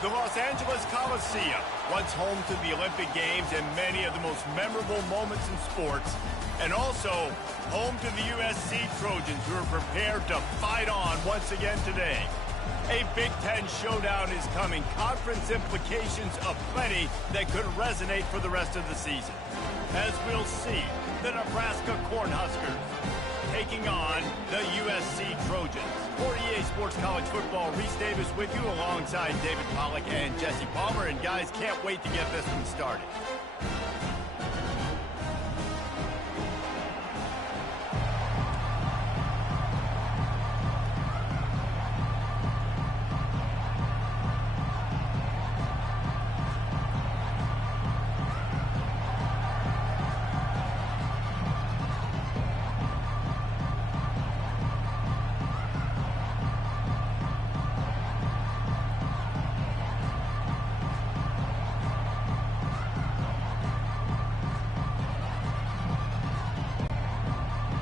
The Los Angeles Coliseum, once home to the Olympic Games and many of the most memorable moments in sports, and also home to the USC Trojans, who are prepared to fight on once again today. A Big Ten showdown is coming, conference implications aplenty that could resonate for the rest of the season. As we'll see, the Nebraska Cornhuskers taking on the USC Trojans. For EA Sports College Football, Reese Davis with you alongside David Pollack and Jesse Palmer. And guys, can't wait to get this one started.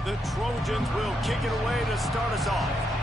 The Trojans will kick it away to start us off.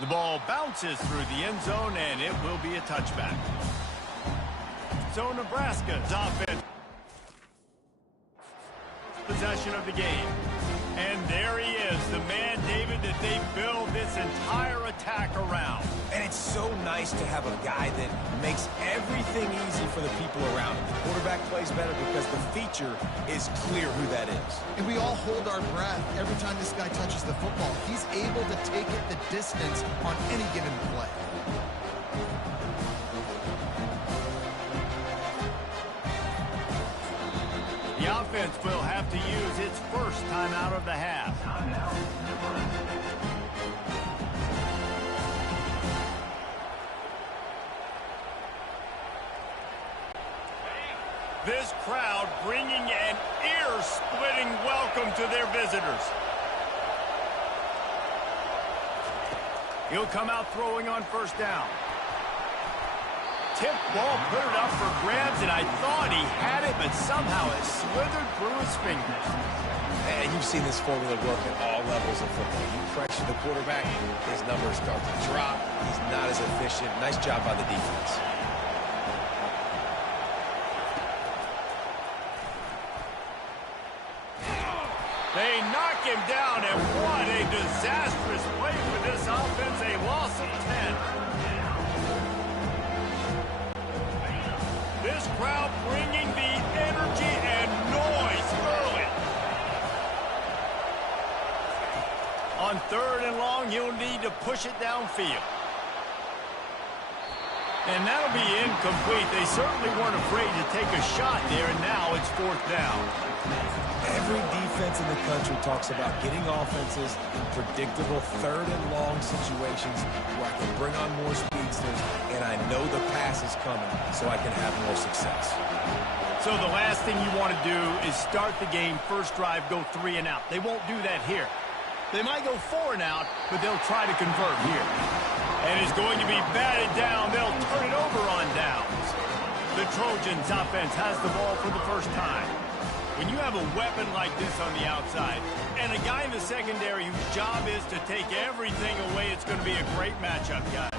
The ball bounces through the end zone, and it will be a touchback. So Nebraska's offense possession of the game. And there he is, the man, David, that they build this entire attack around. And it's so nice to have a guy that makes everything easy for the people around him. The quarterback plays better because the feature is clear who that is. And we all hold our breath every time this guy touches the football. He's able to take it the distance on any given play. The offense will have to use its first timeout of the half. This crowd bringing an ear-splitting welcome to their visitors. He'll come out throwing on first down. Tip ball, put it up for grabs, and I thought he had it, but somehow it slithered through his fingers. And you've seen this formula work at all levels of football. You pressure the quarterback, his numbers start to drop. He's not as efficient. Nice job by the defense. They knock him down, and what a disastrous play for this offense. A loss of 10. This crowd bringing the energy and noise early. On 3rd and long, he'll need to push it downfield. And that'll be incomplete. They certainly weren't afraid to take a shot there, and now it's 4th down. Every defense in the country talks about getting offenses in predictable 3rd and long situations where I can bring on more speedsters and I know the pass is coming so I can have more success. So the last thing you want to do is start the game, first drive, go 3 and out. They won't do that here. They might go 4 and out, but they'll try to convert here. And it's going to be batted down. They'll turn it over on downs. The Trojans offense has the ball for the first time. When you have a weapon like this on the outside and a guy in the secondary whose job is to take everything away, it's going to be a great matchup, guys.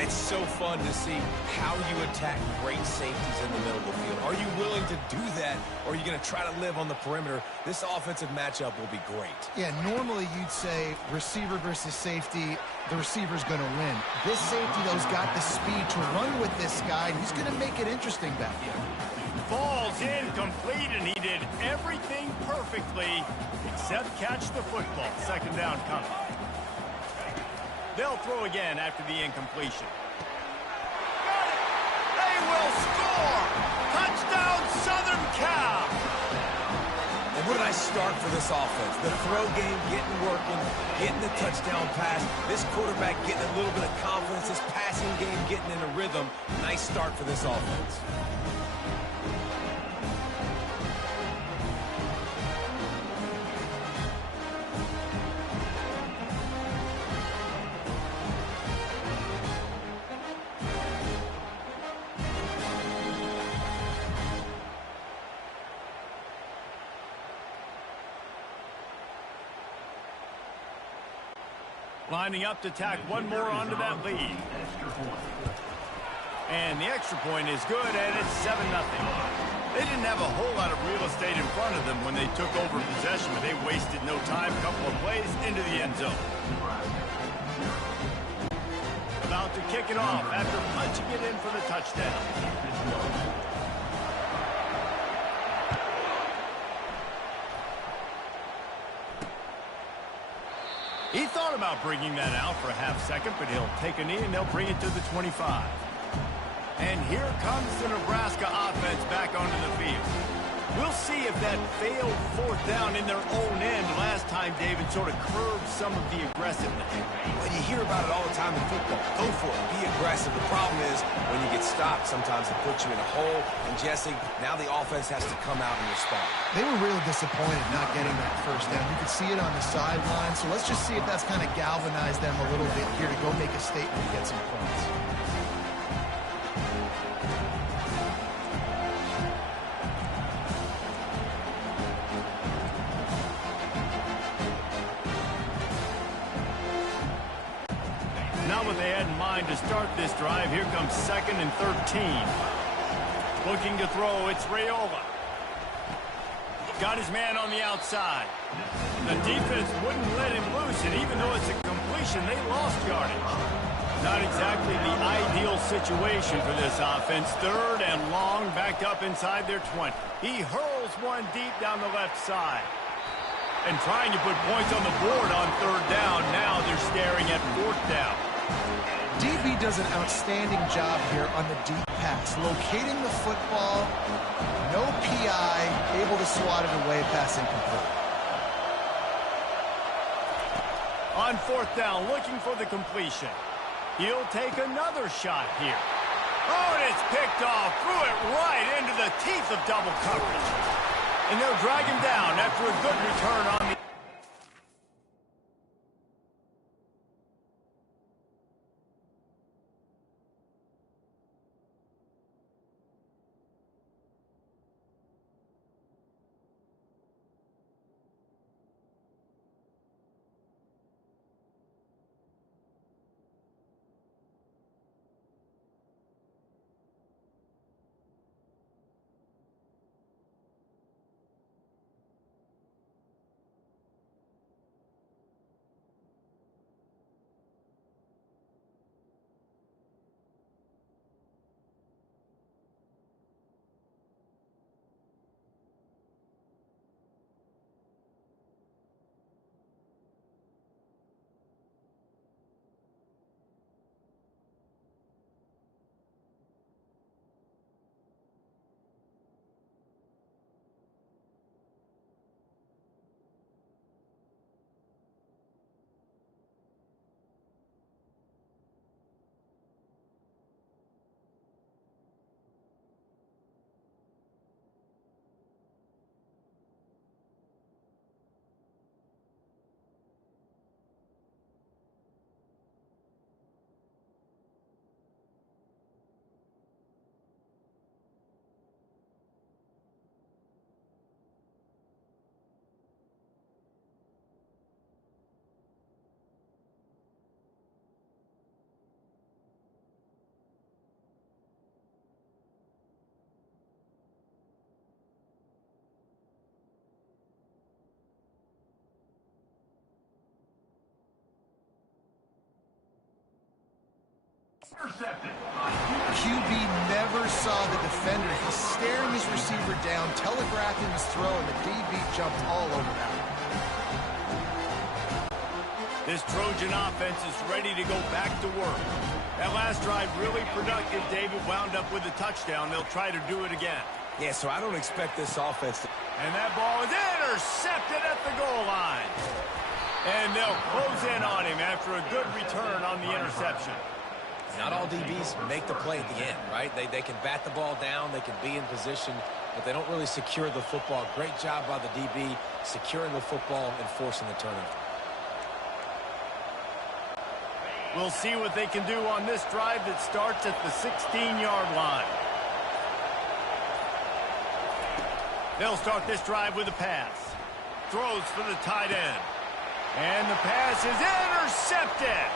It's so fun to see how you attack great safeties in the middle of the field. Are you willing to do that, or are you going to try to live on the perimeter? This offensive matchup will be great. Yeah, normally you'd say receiver versus safety, the receiver's going to win. This safety, though, has got the speed to run with this guy, and he's going to make it interesting back here. Falls incomplete, and he did everything perfectly except catch the football. 2nd down coming. They'll throw again after the incompletion. Got it! They will score! Touchdown, Southern Cal! And what a nice start for this offense. The throw game getting working, getting the touchdown pass. This quarterback getting a little bit of confidence. This passing game getting in a rhythm. Nice start for this offense. Lining up to tack one more onto that lead. And the extra point is good, and it's 7-0. They didn't have a whole lot of real estate in front of them when they took over possession, but they wasted no time. Couple of plays into the end zone. About to kick it off after punching it in for the touchdown. He thought about bringing that out for a half second, but he'll take a knee and they'll bring it to the 25. And here comes the Nebraska offense back onto the field. We'll see if that failed 4th down in their own end last time, David, sort of curbed some of the aggressiveness. Well, you hear about it all the time in football. Go for it. Be aggressive. The problem is when you get stopped, sometimes it puts you in a hole. And, Jesse, now the offense has to come out and respond. They were really disappointed not getting that first down. You could see it on the sideline. So let's just see if that's kind of galvanized them a little bit here to go make a statement and get some points. Not what they had in mind to start this drive. Here comes 2nd and 13. Looking to throw, it's Raiola. Got his man on the outside. The defense wouldn't let him loose, and even though it's a completion, they lost yardage. Not exactly the ideal situation for this offense. 3rd and long, back up inside their 20. He hurls one deep down the left side. And trying to put points on the board on 3rd down. Now they're staring at 4th down. DB does an outstanding job here on the deep pass. Locating the football, no PI, able to swat it away, pass incomplete. On 4th down, looking for the completion. He'll take another shot here. Oh, and it's picked off. Threw it right into the teeth of double coverage. And they'll drag him down after a good return on the... QB never saw the defender. He's staring his receiver down, telegraphing his throw, and the DB jumped all over that. This Trojan offense is ready to go back to work. That last drive really productive. David wound up with a touchdown. They'll try to do it again. Yeah, so I don't expect this offense to... And that ball is intercepted at the goal line. And they'll close in on him after a good return on the interception. Not all DBs make the play at the end, right? They can bat the ball down, they can be in position, but they don't really secure the football. Great job by the DB securing the football and forcing the turnover. We'll see what they can do on this drive that starts at the 16-yard line. They'll start this drive with a pass. Throws for the tight end. And the pass is intercepted.